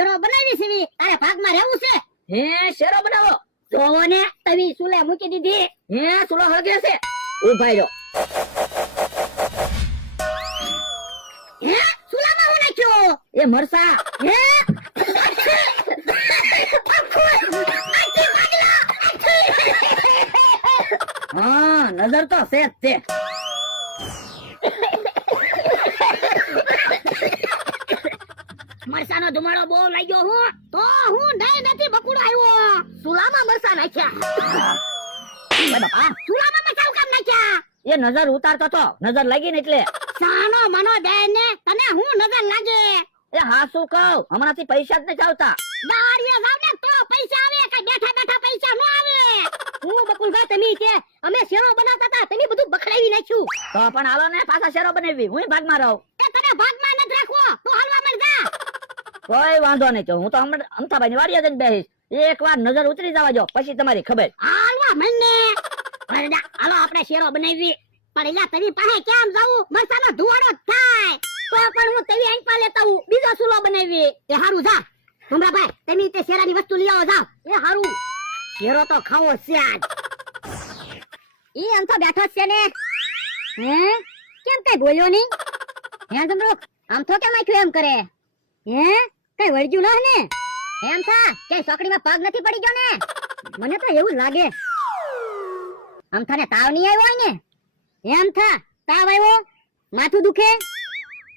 શેરો બનાવી છે તારે ભાગમાં રહેવું છે હે શેરો બનાવો જોવો ને તવી સુલે મૂકી દીધી હે સુલો હળગે છે ઉભા રહ્યો હે સુલામાં હું નાખ્યો એ મરસા હે હા નજર તો છે જ તે મરસાનો ધુમાડો બહુ લાગ્યો હું તો હું નહીં નથી બકુડો આવ્યો સુલામાં મરસા નાખ્યા ઓય બાપા સુલામાં મરસા કામ નાખ્યા એ નજર ઉતારતો તો નજર લાગી ને એટલે સાનો મનો દે ને તને હું નજર લાગે એ હા શું કહું હમણાંથી પૈસા જ નથી આવતા બારીએ જાવ ને તો પૈસા આવે કઈ બેઠા બેઠા પૈસા ન આવે હું બકુલભાઈ તમે કે અમે શેરો બનાવતા હતા તમે બધું બખડાવી નાખ્યું તો પણ હાલો ને પાછા શેરો બનાવી હું ભાગમાં રહું એ તને ભાગમાં નથી રાખવો તું હાલવા મળ જા કોઈ વાંધો નહીં તો હું તો અમથાભાઈ ની વાડીએ જઈને બેહીશ એક વાર નજર ઉતરી જવા જો પછી તમારી ખબર હાલવા મળ ને હાલો આપણે શેરો બનાવી પણ એલા તવી પાસે કેમ જાવું મરસાનો ધુવાડો થાય તો પણ હું તવી આંપા લેતા હું બીજો સુલો બનાવી એ હારું જા મમરાભાઈ તમે તે શેરાની વસ્તુ લઈ આવો જાવ એ હારું શેરો તો ખાવો છે આજ ઈ આમ તો બેઠો છે ને હે કેમ કઈ બોલ્યો નહીં હે જમરૂખ આમ તો કેમ આખ્યું એમ કરે હે કઈ વળગ્યું ન ને એમ થા કે સોકડીમાં પગ નથી પડી ગયો ને મને તો એવું લાગે આમ થાને તાવ નહીં આવ્યો હોય ને એમ થા તાવ આવ્યો માથું દુખે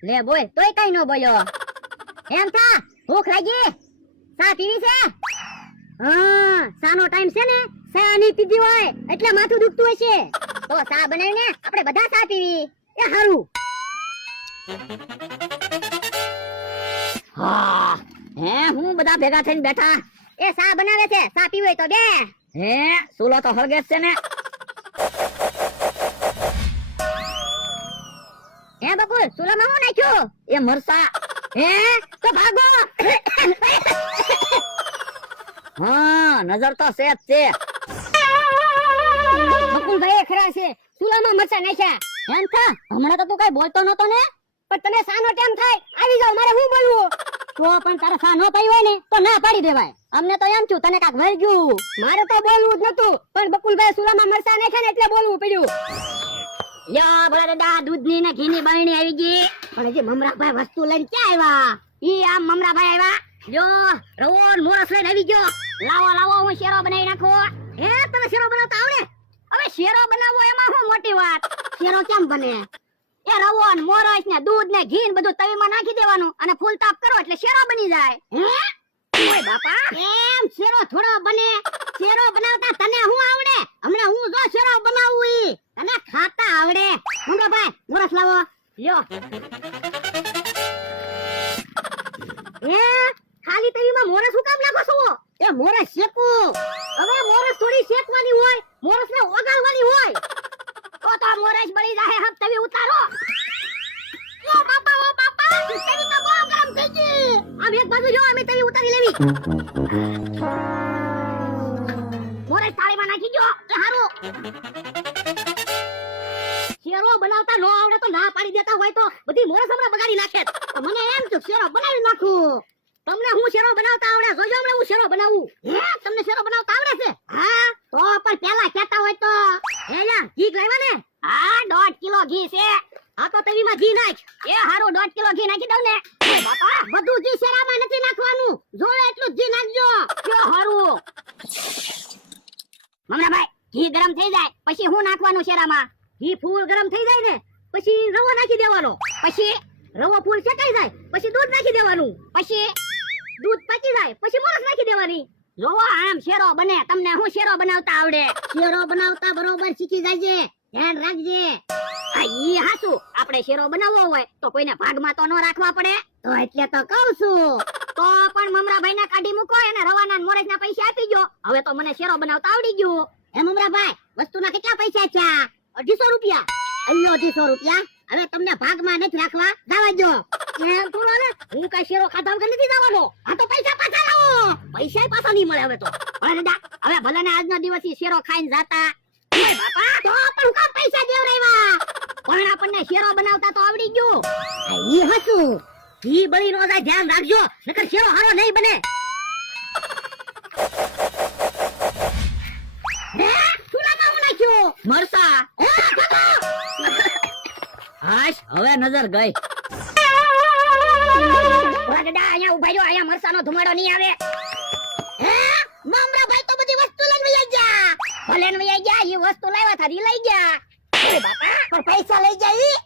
લે બોલ તોય કઈ ન બોલ્યો એમ થા ભૂખ લાગી ચા પીવી છે હા સાનો ટાઈમ છે ને ચા નહીં પીધી હોય એટલે માથું દુખતું હશે તો ચા બનાવીને આપણે બધા ચા પીવી એ હારું હા હે હું બધા ભેગા થઈને બેઠા એ ચા બનાવે છે ચા પીવી હોય તો બે હે સુલો તો હળગે જ છે ને હે બકુલ સુલામાં હું નાખ્યું એ મરસા હે તો ભાગો હા નજર તો છે જ છે બકુલભાઈ ખરા છે સુલામાં મરચા નાખ્યા એમ થા હમણાં તો તું કઈ બોલતો નતો ને પણ તને સાનો ટાઈમ થાય આવી જાવ મારે હું બોલવું તો પણ તારે સા નો પાઈ હોય ને તો ના પાડી દેવાય અમને તો એમ છું તને કાક વળ ગયું મારે તો બોલવું જ નતું પણ બકુલભાઈ સુલામાં મરચા નાખ્યા ને એટલે બોલવું પડ્યું યા ભલા દાદા દૂધની ને ઘીની બરણી આવી ગઈ પણ હજી મમરાભાઈ વસ્તુ લઈને ક્યાં આવ્યા ઈ આમ મમરાભાઈ આવ્યા જો રવોન મોરસ લઈને આવી ગયો લાવો લાવો હું શેરો બનાવી નાખો હે તને શેરો બનાવતા આવડે હવે શેરો બનાવવો એમાં શું મોટી વાત શેરો કેમ બને એ રવોન મોરસ ને દૂધ ને ઘી ને બધું તવીમાં નાખી દેવાનું અને ફૂલ તાપ કરો એટલે શેરો બની જાય હે ઓય બાપા એમ શેરો થોડો બને શેરો બનાવતા તને શું આવડે હમણાં હું જો શેરો બનાવું ઈ તને ખાતા આવડે મુંડાભાઈ મોરસ લાવો લ્યો એ ખાલી તવીમાં મોરસ શું કામ નાખો છો એ મોરસ શેકું હવે મોરસ થોડી શેકવાની હોય મોરસ ને ઓગાળવાની હોય તો મોરસ બળી જાય હમ તવી ઉતારો ઓ બાપા તવીમાં બહુ ગરમ થઈ ગઈ આમ એક બાજુ જો અમે તવી ઉતારી લેવી મોરસ થાળીમાં નાખી દો એ હારું શેરો બનાવતા નો આવડે તો ના પાડી દેતા હોય તો બધી મોરસ હમણાં બગાડી નાખે તો મને એમ છે શેરો બનાવી નાખું તમને હું શેરો બનાવતા આવડે જોજો હમણાં હું શેરો બનાવું હે તમને શેરો બનાવતા આવડે છે હા તો પણ પહેલા કહેતા હોય તો હે યા ઘી લાવ્યા ને હા 1.5 કિલો ઘી છે આ તો તવીમાં ઘી નાખ એ હારું 1.5 કિલો ઘી નાખી દઉં ને ઓય બાપા બધું ઘી શેરામાં નથી નાખવાનું જો એટલું જ ઘી નાખજો જો હારું મમરાભાઈ ઘી ગરમ થઈ જાય પછી હું નાખવાનું શેરામાં ઘી ફૂલ ગરમ થઈ જાય ને પછી રવો નાખી દેવાનો પછી રવો ફૂલ શેકાઈ જાય પછી દૂધ નાખી દેવાનું પછી દૂધ પાકી જાય પછી મોરસ નાખી દેવાની જોવો આમ શેરો બને તમને હું શેરો બનાવતા આવડે શેરો બનાવતા બરોબર શીખી જાજે ધ્યાન રાખજે આ ઈ હાસુ આપણે શેરો બનાવવો હોય તો કોઈને ભાગમાં તો ન રાખવા પડે તો એટલે તો કહું છું તો પણ મમરાભાઈ ને કાઢી મૂકો અને રવાના ને મોરસ ના પૈસા આપી ગયો હવે તો મને શેરો બનાવતા આવડી ગયું હે મમરાભાઈ વસ્તુના કેટલા પૈસા છે 250 રૂપિયા અલ્યો 250 રૂપિયા હવે તમને ભાગમાં નથી રાખવા જવા દો એમ થોડો ને હું કઈ શેરો ખાધા વગર નથી જવાનો આ તો પૈસા પાછા લાવો પૈસા પાછા નહીં મળે હવે તો અરે દાદા હવે ભલે ને આજનો દિવસ ઈ શેરો ખાઈને જાતા ઓય બાપા તો પણ કામ પૈસા દેવરાવ્યા પણ આપણને શેરો બનાવતા તો આવડી ગયું ઈ હતું ઘી બળી નો જાય, ધ્યાન રાખજો, નકર શેરો હારો નહીં બને. હે ચૂલામાં હું નાખ્યું? મરસા. હે કાકા! હાશ, હવે નજર ગઈ. ઓલા દાદા અહીંયા ઉભા રહ્યો, અહીંયા મરસાનો ધુમાડો નહીં આવે. હે મમરા ભાઈ તો બધી વસ્તુ લઈને વયા ગયા. ભલે ને વયા ગયા, એ વસ્તુ લાવ્યા હતા, ઈ લઈ ગયા. અરે બાપા, પણ પૈસા લઈ ગયા ઈ?